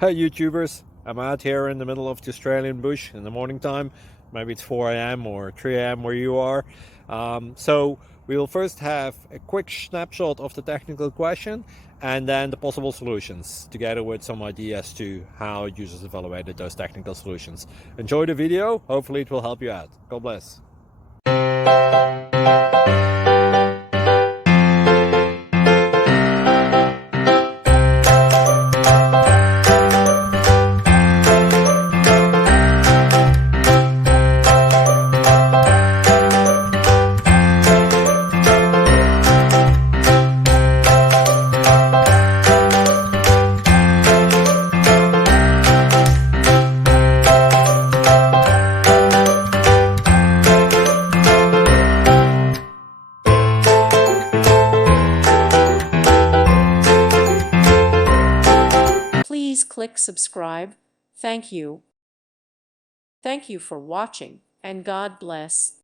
Hey YouTubers, I'm out here in the middle of the Australian bush in the morning time. Maybe it's 4 a.m. or 3 a.m. where you are. So we'll first have a quick snapshot of the technical question and then the possible solutions, together with some ideas to how users evaluated those technical solutions. Enjoy the video, hopefully it will help you out. God bless. Please click subscribe. Thank you. Thank you for watching, and God bless.